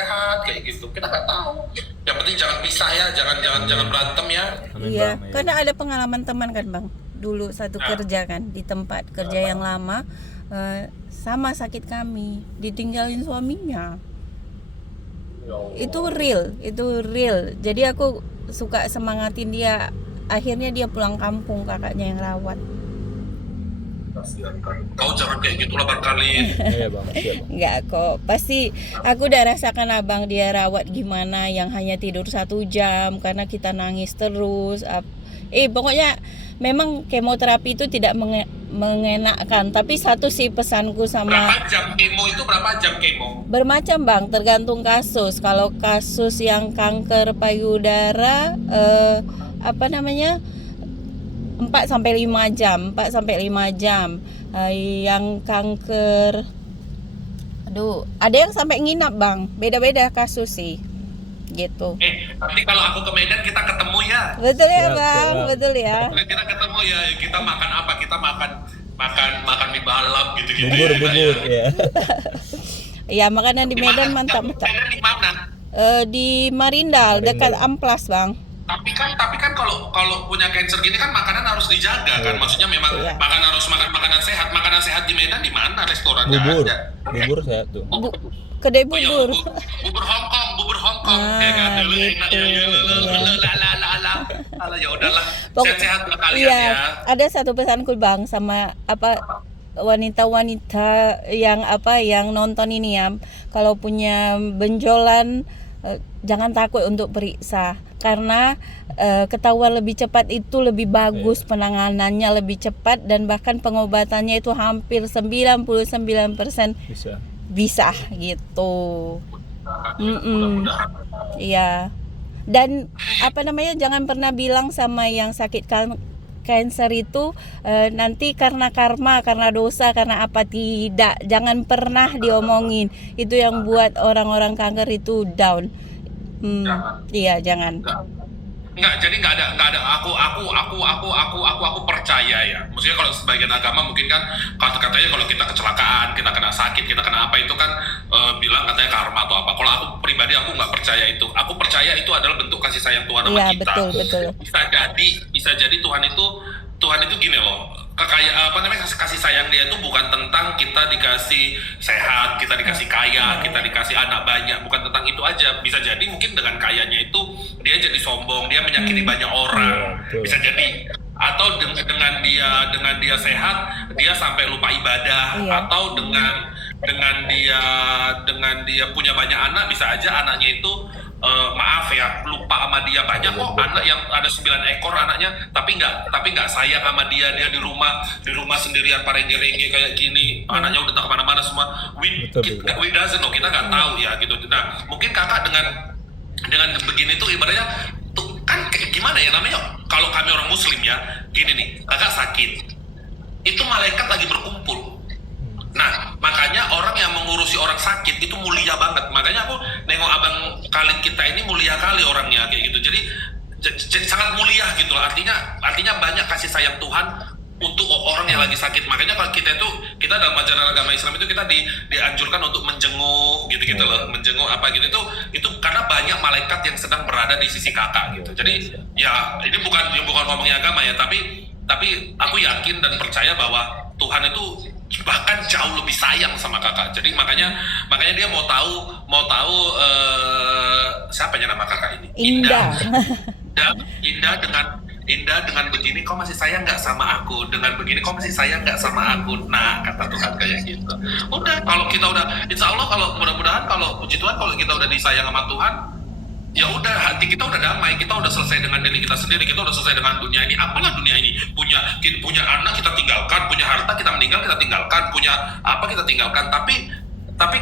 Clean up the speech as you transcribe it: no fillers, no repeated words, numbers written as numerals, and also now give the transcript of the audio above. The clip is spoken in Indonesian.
sehat kayak gitu. Kita nggak tahu. Yang penting jangan pisah ya, jangan berantem ya. Iya, karena ada pengalaman teman kan Bang, dulu satu kerja kan di tempat kerja yang lama, sama sakit kami, ditinggalin suaminya. Itu real. Jadi aku suka semangatin dia. Akhirnya dia pulang kampung, kakaknya yang rawat. Kau jangan kayak gitulah barangkali. Iya bang, siap bang. Enggak kok, pasti aku udah rasakan abang dia rawat gimana, yang hanya tidur 1 jam karena kita nangis terus. Pokoknya memang kemoterapi itu tidak mengenakkan. Tapi satu sih pesanku sama. Berapa jam kemo itu? Berapa jam kemo? Bermacam bang, tergantung kasus. Kalau kasus yang kanker payudara, 4-5 jam. Yang kanker, ada yang sampai nginap bang. Beda-beda kasus sih, gitu. Nanti kalau aku ke Medan kita ketemu ya. Betul ya Siap, bang, siap. betul ya. Kita ketemu ya. Kita makan apa? Kita makan mie balap gitu-gitu. Bubur ya. Ya makanan di Medan Mana? mantap. Medan di mana? Di Marindal, dekat Amplas bang. Tapi kan kalau punya cancer gini kan makanan harus dijaga kan. Maksudnya memang Iya. harus makan makanan sehat. Makanan sehat di Medan di mana restorannya Bubur, ada? bubur sehat tuh. Kedai Oh ya, bubur. bubur Hongkong ya kan. Dulu enak ya. Ya udahlah. Sehat-sehat kalian Iya, ya. ada satu pesanku bang sama wanita-wanita yang nonton ini ya. Kalau punya benjolan, jangan takut untuk periksa, karena ketahuan lebih cepat itu lebih bagus, penanganannya lebih cepat, dan bahkan pengobatannya itu hampir 99% bisa gitu. Mudah-mudahan. Iya. Dan jangan pernah bilang sama yang sakit cancer itu nanti karena karma, karena dosa, karena apa, tidak. Jangan pernah diomongin. Itu yang buat orang-orang kanker itu down. Iya, jangan. Enggak, jadi enggak ada aku percaya ya. Maksudnya kalau sebagian agama mungkin kan katanya kalau kita kecelakaan, kita kena sakit, kita kena apa itu kan bilang katanya karma atau apa. Kalau aku pribadi aku nggak percaya itu. Aku percaya itu adalah bentuk kasih sayang Tuhan sama Iya, kita. betul. Bisa jadi Tuhan itu gini loh. Kasih sayang dia itu bukan tentang kita dikasih sehat, kita dikasih kaya, kita dikasih anak banyak, bukan tentang itu aja. Bisa jadi mungkin dengan kayanya itu dia jadi sombong, dia menyakiti banyak orang. Bisa jadi, atau dengan dia sehat dia sampai lupa ibadah. Iya. Atau dengan dia punya banyak anak, bisa aja anaknya itu lupa sama dia. Banyak kok anak yang ada 9 ekor anaknya tapi nggak sayang sama dia di rumah sendirian parengge-rengge kayak gini, anaknya udah tak kemana-mana semua. We doesn't know, kita nggak tahu ya gitu. Nah mungkin kakak dengan begini tuh ibaratnya tuh kan gimana ya namanya, kalau kami orang muslim ya gini nih, kakak sakit itu malaikat lagi berkumpul. Nah, makanya orang yang mengurusi orang sakit itu mulia banget. Makanya aku nengok abang Khalid kita ini mulia kali orangnya kayak gitu. Jadi sangat mulia gitu lah. Artinya banyak kasih sayang Tuhan untuk orang yang lagi sakit. Makanya kalau kita dalam ajaran agama Islam itu kita dianjurkan untuk menjenguk gitu loh, menjenguk apa gitu itu karena banyak malaikat yang sedang berada di sisi kakak gitu. Jadi ya ini bukan ngomongin agama ya, tapi aku yakin dan percaya bahwa Tuhan itu bahkan jauh lebih sayang sama kakak. Jadi makanya dia mau tahu siapanya nama kakak ini? Indah dengan begini kau masih sayang nggak sama aku, dengan begini kau masih sayang nggak sama aku. Nah kata Tuhan kayak gitu. Udah, kalau kita udah, insya Allah kalau mudah-mudahan kalau puji Tuhan kalau kita udah disayang sama Tuhan, ya udah hati kita udah damai, kita udah selesai dengan diri kita sendiri, kita udah selesai dengan dunia ini. Apalah dunia ini, punya anak kita tinggalkan, punya harta kita meninggal kita tinggalkan, punya apa kita tinggalkan, tapi